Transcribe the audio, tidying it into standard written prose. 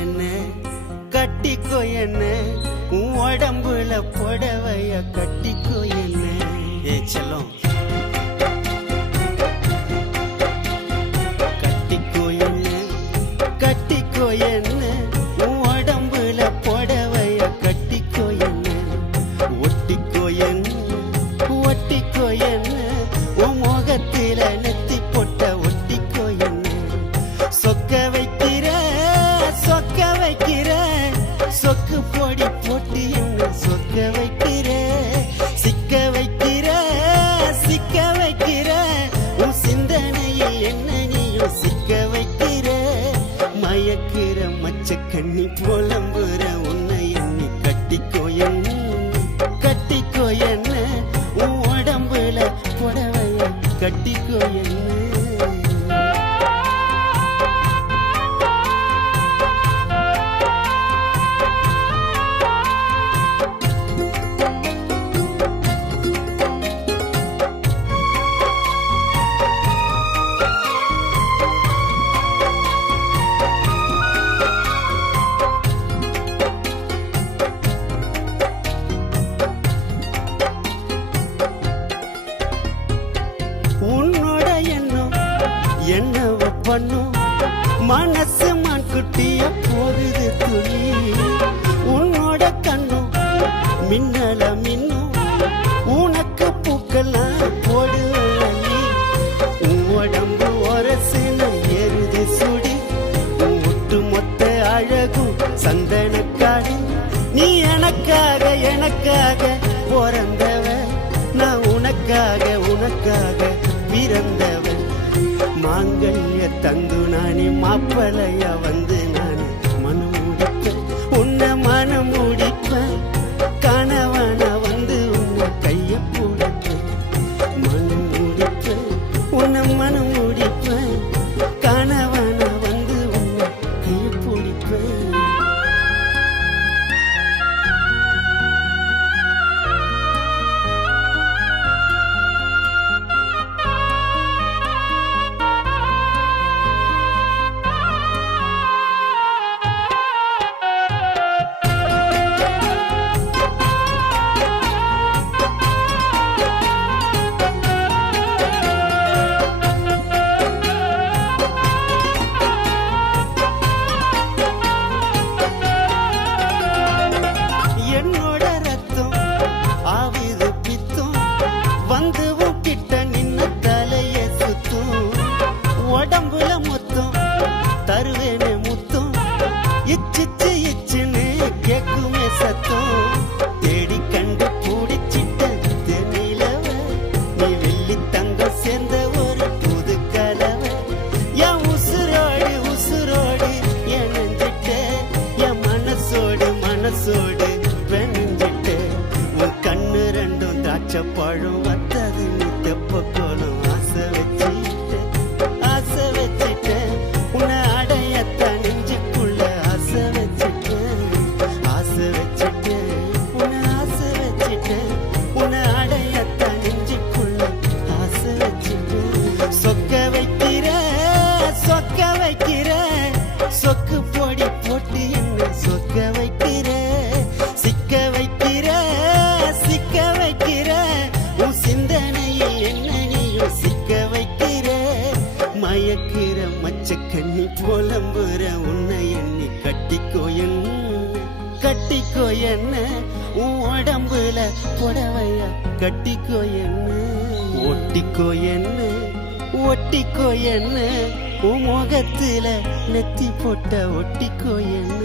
என்ன கட்டிக்கோ என்ன உன் உடம்புல புடவைய கட்டிக்கோ என்ன. ஏ செல்லம் கட்டிக்கோ என்ன கட்டிக்கோ என்ன உன் உடம்புல புடவைய கட்டிக்கோ என்ன. ஒட்டிக்கோ என்ன ஒட்டிக்கோ என்ன உன் முகத்தில நெத்தி பொட்ட ஒட்டிக்கோ என்ன. சொக்க வைக்கிற சொக்க வைக்கிற சொக்கு பொடி போட்டு என்ன சொக்க வைக்கிற. சிக்க வைக்கிற சிக்க வைக்கிற உன் சிந்தனையில் என்ன நீயும் சிக்க வைக்கிற. மயக்கிற மச்ச கண்ணி புலம்புற உன்னை எண்ணி கட்டிக்கோ என்ன கட்டிக்கோ என்ன உன் உடம்புல புடவைய கட்டிக்கோ என்ன. உன்னோட எண்ணம் என்னவ பண்ணும் மனசு மான்குட்டிய போகுது துளி. உன்னோட கண்ணும் மின்னல மின்னும் உனக்கு பூக்கெல்லாம் போடுவி. உன் உடம்பு ஒரசின எருது சுடி உன் ஒட்டு மொத்த அழகும் சந்தனக்காடு. நீ எனக்காக எனக்காக பிறந்தவ நான் உனக்காக உனக்காக பிறந்தவன். மாங்கல்ய தந்து நானே மாப்பிளையா வந்து நானே மனம் முடிப்பேன் உன்னை மனம் முடிப்பேன். கணவன வந்து உன்னை கைய பிடிப்பேன் மனம் முடிப்பேன் உன்னை மனம் முடிப்பேன். கணவன வந்து உன்னை கைய பிடிப்பேன். என்னோட ரத்தம் ஆவிது பித்தும் வந்து கிட்ட நின்ன தலைய சுத்தும். உடம்புல மொத்தம் தருவேனே முத்தும் இச்சிச்சு இச்சுன்னு கேக்குமே சத்தம். தேடி கண்டு பூடிச்சிட்ட தென்னிலவ நீ வெள்ளி தங்கம் சேர்ந்த ஒரு புது கலவை. என் உசுரோடு உசுரோடு என் நெஞ்சிட்ட என் மனசோடு மனசோடு வெஞ்சிட்டு. உன் கண்ணு ரெண்டும் திராட்சை பழம் வத்தது நீ தெப்ப கோலம் ஆசை வச்சிட்ட ஆசை வச்சிட்ட. உன்னை அடையத்தான் நெஞ்சுக்குள்ள ஆசை வச்சிட்ட ஆசை வச்சிட்ட உன்னை ஆசை வச்சிட்ட. உன்னை அடையத்தான் நெஞ்சுக்குள்ள ஆசை வச்சிட்ட. சொக்க வைக்கிற சொக்க வைக்கிற சொக்கு பொடி போட்டு என்ன சொக்க வைக்கிற. சிக்க வைக்கிற சிக்க வைக்கிற உன் சிந்தனையில் என்ன நீயும் சிக்க வைக்கிற. மயக்கிற மச்ச கண்ணி புலம்புற உன்னை எண்ணி கட்டிக்கோ என்ன கட்டிக்கோ என்ன உன் உடம்புல புடவைய கட்டிக்கோ என்ன. ஒட்டிக்கோ என்ன ஒட்டிக்கோ என்ன உன் முகத்துல நெத்தி போட்ட ஒட்டிக்கோ என்ன.